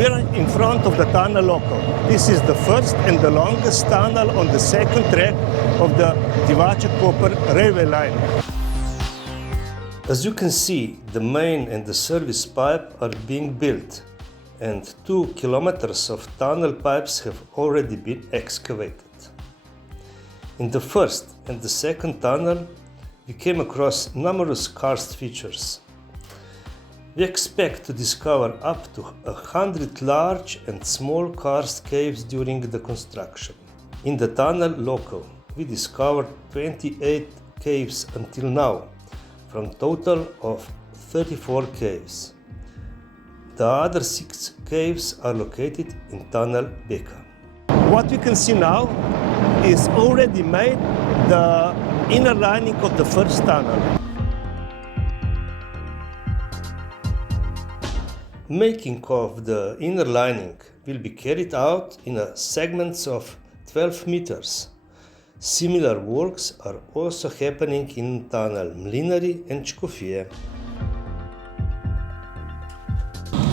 We are in front of the tunnel local. This is the first and the longest tunnel on the second track of the Divača-Koper railway line. As you can see, the main and the service pipe are being built, and 2 kilometers of tunnel pipes have already been excavated. In the first and the second tunnel, we came across numerous karst features. We expect to discover up to 100 large and small karst caves during the construction. In the tunnel local, we discovered 28 caves until now, from a total of 34 caves. The other 6 caves are located in tunnel Beka. What we can see now is already made the inner lining of the first tunnel. Making of the inner lining will be carried out in segments of 12 meters. Similar works are also happening in tunnel Mlinari and Škofje.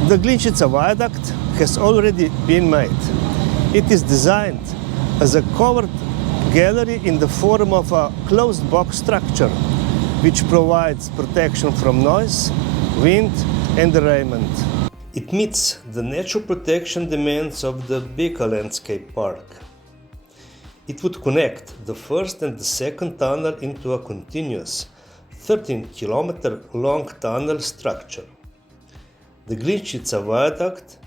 The Glinčica viaduct has already been made. It is designed as a covered gallery in the form of a closed box structure, which provides protection from noise, wind and derailment. It meets the natural protection demands of the Beka Landscape Park. It would connect the first and the second tunnel into a continuous 13-kilometer long tunnel structure. The Glinčica viaduct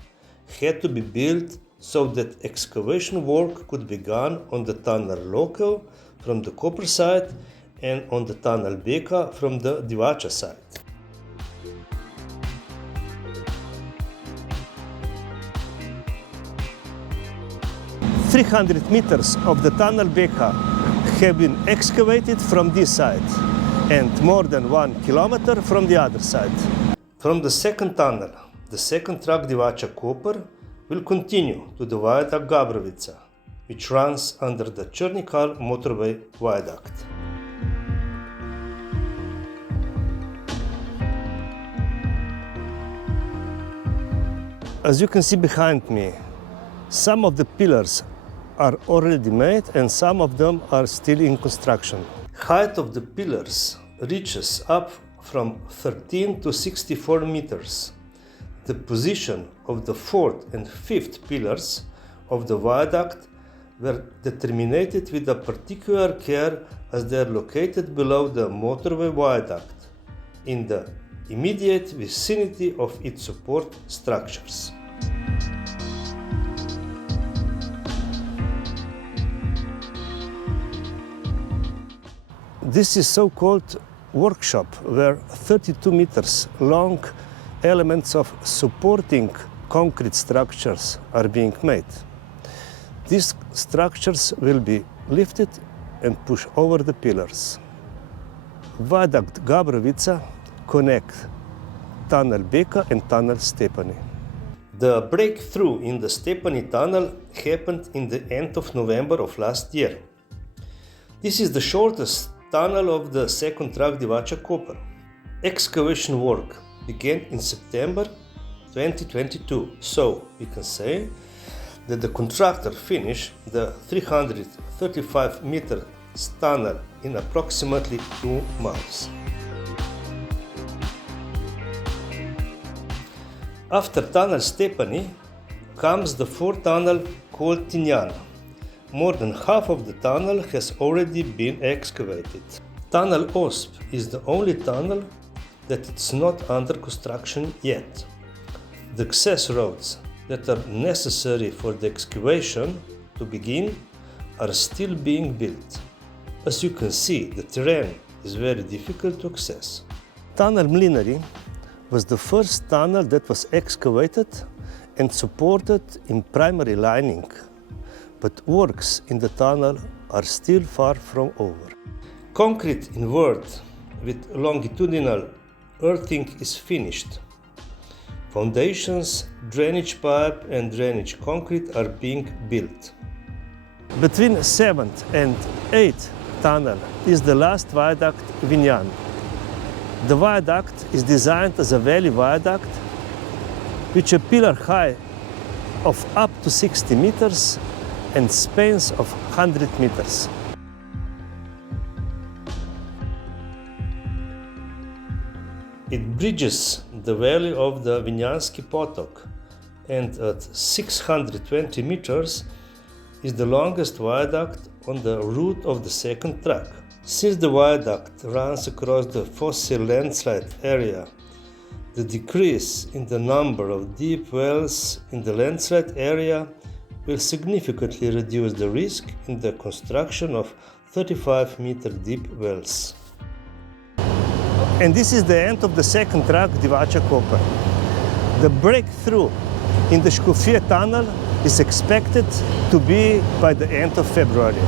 had to be built so that excavation work could be done on the tunnel local from the Koper side and on the tunnel Beka from the Divača side. "300 meters of the tunnel Beka have been excavated from this side and more than 1 kilometer from the other side." From the second tunnel, the second track Divača-Koper will continue to the viaduct Gabrovica, which runs under the Črnikal motorway viaduct. As you can see behind me, some of the pillars are already made and some of them are still in construction. Height of the pillars reaches up from 13 to 64 meters. The position of the fourth and fifth pillars of the viaduct were determined with a particular care as they are located below the motorway viaduct, in the immediate vicinity of its support structures. This is so-called workshop where 32 meters long elements of supporting concrete structures are being made. These structures will be lifted and pushed over the pillars. Viaduct Gabrovica connects tunnel Beka and tunnel Stepani. The breakthrough in the Stepani tunnel happened in the end of November of last year. This is the shortest tunnel of the second track Divača-Koper. Excavation work began in September 2022, so we can say that the contractor finished the 335-meter tunnel in approximately 2 months. After tunnel Stepani comes the fourth tunnel called Tinjana. More than half of the tunnel has already been excavated. Tunnel Osp is the only tunnel that is not under construction yet. The access roads that are necessary for the excavation to begin are still being built. As you can see, the terrain is very difficult to access. Tunnel Mlinari was the first tunnel that was excavated and supported in primary lining, but works in the tunnel are still far from over. Concrete invert with longitudinal earthing is finished. Foundations, drainage pipe and drainage concrete are being built. Between 7th and 8th tunnel is the last viaduct Vinjan. The viaduct is designed as a valley viaduct, which a pillar high of up to 60 meters and spans of 100 meters. It bridges the valley of the Vinjanski potok and at 620 meters is the longest viaduct on the route of the second track. Since the viaduct runs across the fossil landslide area, the decrease in the number of deep wells in the landslide area will significantly reduce the risk in the construction of 35-meter deep wells. And this is the end of the second track, Divača-Koper. The breakthrough in the Škofje tunnel is expected to be by the end of February.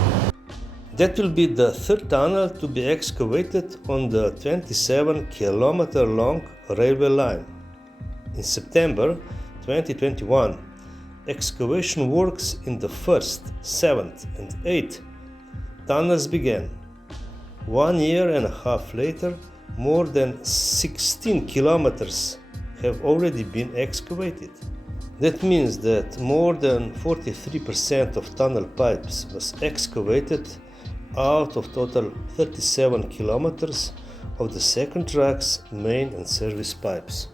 That will be the third tunnel to be excavated on the 27-kilometer-long railway line. In September 2021, excavation works in the first, seventh, and eighth tunnels began. 1 year and a half later, more than 16 kilometers have already been excavated. That means that more than 43% of tunnel pipes was excavated out of total 37 kilometers of the second track's main and service pipes.